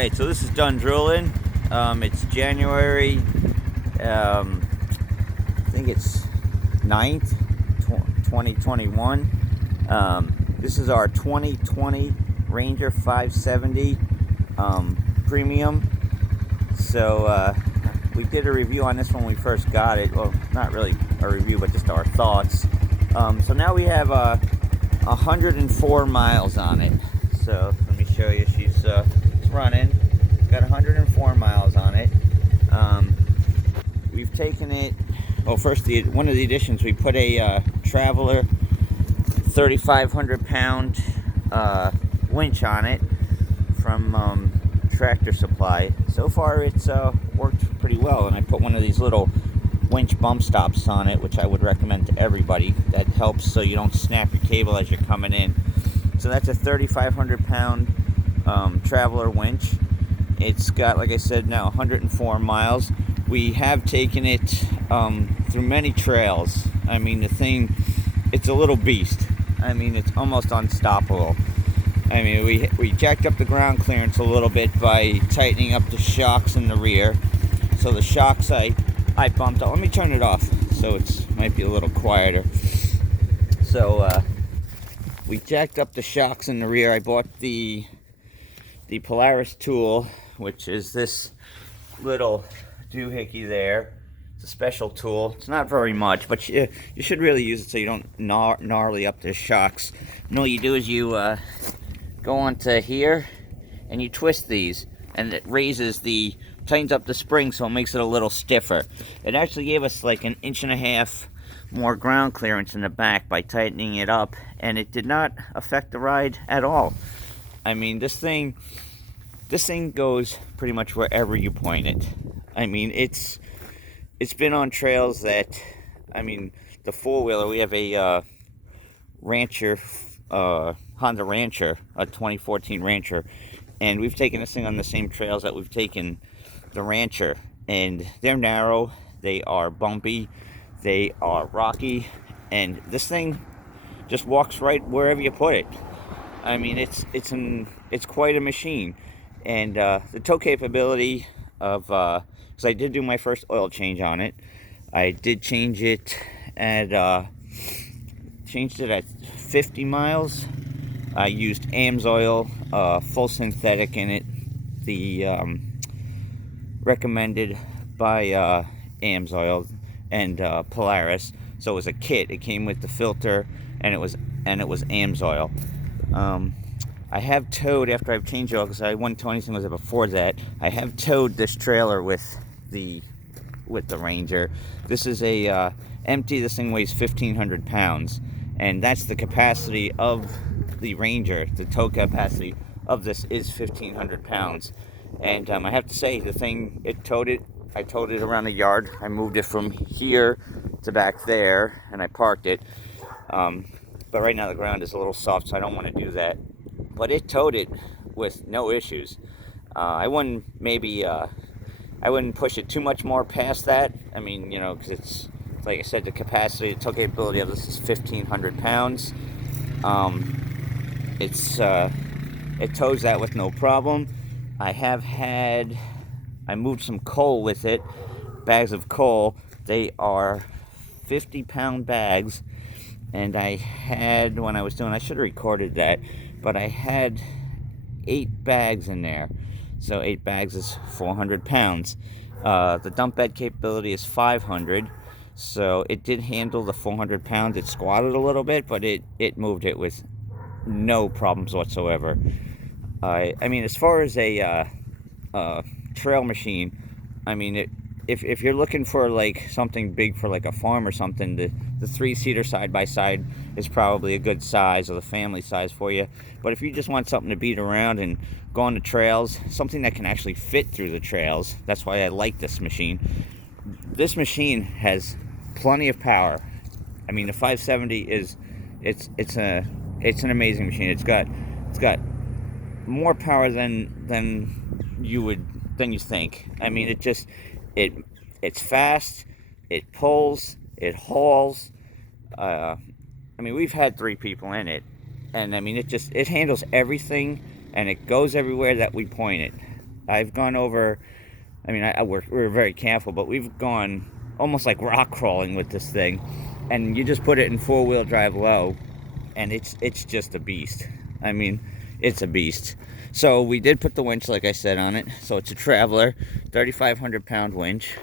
Alright, so this is done drilling. It's January, I think it's 9th, 2021. This is our 2020 Ranger 570 Premium. So we did a review on this when we first got it. Well, not really a review, but just our thoughts. So now we have 104 miles on it. So let me show you. She's running. Got 104 miles on it. We've taken it. Oh, first, one of the additions, we put a Traveler 3,500 pound winch on it from Tractor Supply. So far, it's worked pretty well, and I put one of these little winch bump stops on it, which I would recommend to everybody. That helps so you don't snap your cable as you're coming in. So that's a 3,500 pound Traveler winch. It's got, like I said, now 104 miles. We have taken it through many trails. I mean, the thing, it's a little beast. I mean, it's almost unstoppable. I mean, we jacked up the ground clearance a little bit by tightening up the shocks in the rear. So the shocks I bumped up. Let me turn it off so it might be a little quieter. So we jacked up the shocks in the rear. I bought the POLARIS tool, which is this little doohickey there. It's a special tool. It's not very much, but you should really use it so you don't gnarly up the shocks. And all you do is you go onto here and you twist these, and it tightens up the spring so it makes it a little stiffer. It actually gave us like 1.5 inches more ground clearance in the back by tightening it up, and it did not affect the ride at all. I mean, this thing goes pretty much wherever you point it. I mean, it's been on trails that, I mean, the four-wheeler, we have a Rancher, Honda Rancher, a 2014 Rancher, and we've taken this thing on the same trails that we've taken the Rancher, and they're narrow, they are bumpy, they are rocky, and this thing just walks right wherever you put it. I mean, it's quite a machine. And the tow capability of, because I did do my first oil change on it. I did change it at 50 miles. I used AMSOIL, full synthetic in it, the recommended by AMSOIL and POLARIS. So it was a kit. It came with the filter, and it was AMSOIL. I have towed, after I've changed oil, because I wouldn't tow anything with it before that, I have towed this trailer with the Ranger. This is a empty. This thing weighs 1,500 pounds, and that's the capacity of the Ranger. The tow capacity of this is 1,500 pounds. And I have to say, the thing, I towed it around the yard. I moved it from here to back there, and I parked it. But right now the ground is a little soft, so I don't want to do that. But it towed it with no issues. I wouldn't push it too much more past that. I mean, you know, because it's, like I said, the capacity, the tow capability of this is 1,500 pounds. It tows that with no problem. I moved some coal with it, bags of coal. They are 50-pound bags. And I had, when I was doing, I should have recorded that, but I had 8 bags in there. So 8 bags is 400 pounds. The dump bed capability is 500. So it did handle the 400 pounds. It squatted a little bit, but it moved it with no problems whatsoever. I mean, as far as a trail machine, I mean, if you're looking for like something big for like a farm or something, the 3-seater side-by-side is probably a good size, or the family size for you. But if you just want something to beat around and go on the trails, something that can actually fit through the trails, that's why I like this machine. This machine has plenty of power. I mean, the 570 it's an amazing machine. It's got more power than you think. I mean, it's fast, it pulls, it hauls. I mean, we've had 3 people in it, and I mean, it handles everything, and it goes everywhere that we point it. I've gone over, I mean, we're very careful, but we've gone almost like rock crawling with this thing. And you just put it in 4-wheel drive low, and it's just a beast. I mean, it's a beast. So we did put the winch, like I said, on it. So it's a Traveler, 3,500 pound winch.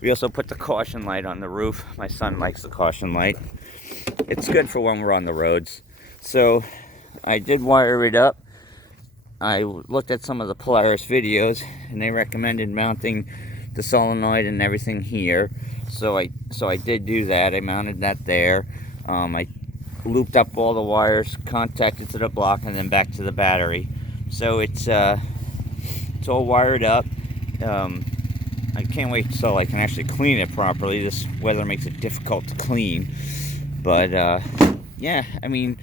We also put the caution light on the roof. My son likes the caution light. It's good for when we're on the roads. So I did wire it up. I looked at some of the Polaris videos, and they recommended mounting the solenoid and everything here. So I did do that. I mounted that there. I looped up all the wires, contacted to the block, and then back to the battery. So it's all wired up. I can't wait till I can actually clean it properly. This weather makes it difficult to clean. But yeah, I mean,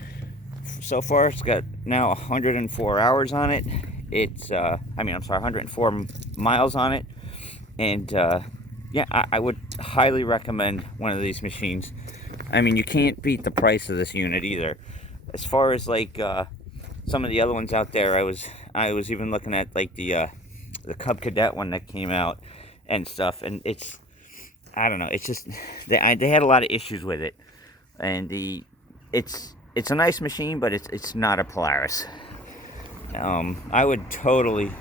so far it's got now 104 hours on it. It's, I'm sorry, 104 miles on it. And yeah, I would highly recommend one of these machines. I mean, you can't beat the price of this unit either. As far as like some of the other ones out there, I was even looking at like the Cub Cadet one that came out and stuff, and I don't know, it's just they had a lot of issues with it, and it's a nice machine, but it's not a Polaris. I would totally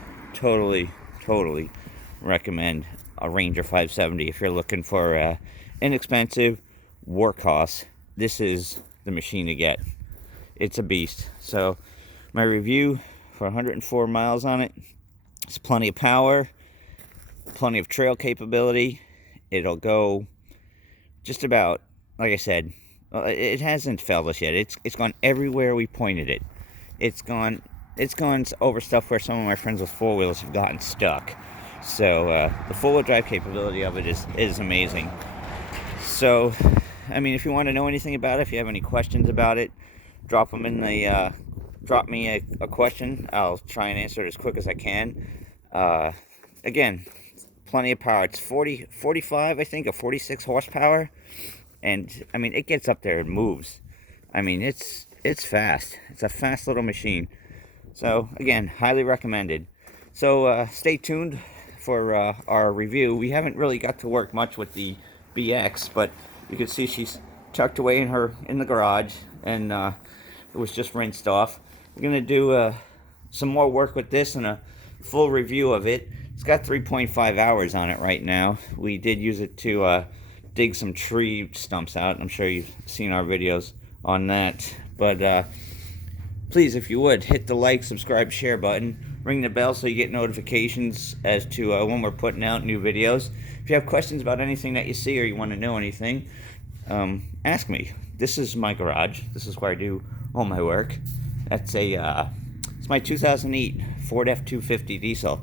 recommend a Ranger 570 if you're looking for inexpensive workhorse. This is the machine to get. It's a beast. So my review for 104 miles on it, it's plenty of power, plenty of trail capability. It'll go just about, like I said, it hasn't failed us yet. It's gone everywhere we pointed it. It's gone over stuff where some of my friends with 4-wheels have gotten stuck. So the 4-wheel drive capability of it is amazing. So, I mean, if you want to know anything about it, if you have any questions about it, drop them in the drop me a question. I'll try and answer it as quick as I can. Again, plenty of power. It's 45, I think, or 46 horsepower. And, I mean, it gets up there and moves. I mean, it's fast. It's a fast little machine. So, again, highly recommended. So, stay tuned for our review. We haven't really got to work much with the BX, but you can see she's tucked away in the garage, and it was just rinsed off. We're going to do some more work with this and a full review of it. It's got 3.5 hours on it right now. We did use it to dig some tree stumps out. I'm sure you've seen our videos on that. But please, if you would, hit the like, subscribe, share button. Ring the bell so you get notifications as to when we're putting out new videos. If you have questions about anything that you see or you want to know anything, ask me. This is my garage. This is where I do all my work. That's it's my 2008 Ford F-250 diesel.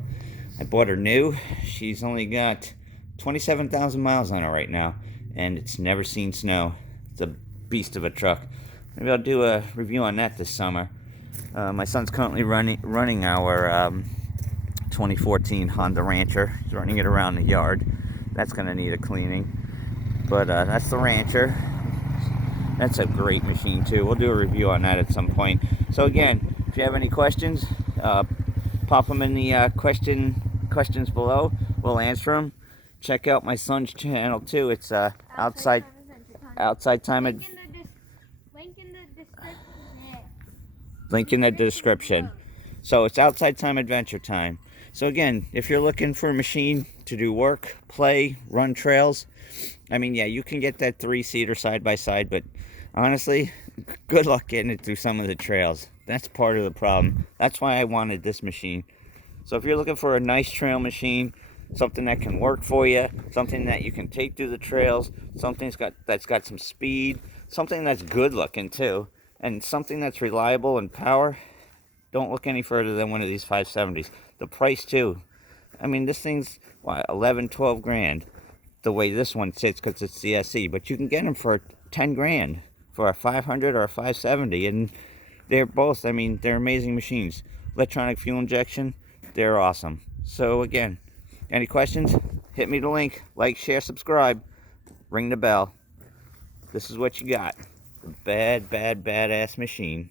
I bought her new. She's only got 27,000 miles on her right now, and it's never seen snow. It's a beast of a truck. Maybe I'll do a review on that this summer. My son's currently running our 2014 Honda Rancher. He's running it around the yard. That's going to need a cleaning. But that's the Rancher. That's a great machine too. We'll do a review on that at some point. So again, if you have any questions, pop them in the questions below. We'll answer them. Check out my son's channel too. It's outside time. Link in the description. So it's Outside Time Adventure Time. So again, if you're looking for a machine to do work, play, run trails, I mean, yeah, you can get that 3-seater side by side, but honestly, good luck getting it through some of the trails. That's part of the problem. That's why I wanted this machine. So if you're looking for a nice trail machine, something that can work for you, something that you can take through the trails, something that's got some speed, something that's good looking too, and something that's reliable and power, don't look any further than one of these 570s. The price too. I mean, this thing's, what, 11, 12 grand the way this one sits because it's the SE, but you can get them for 10 grand for a 500 or a 570, and they're both, I mean, they're amazing machines. Electronic fuel injection, they're awesome. So again, any questions, hit me the link, like, share, subscribe, ring the bell. This is what you got. A badass machine.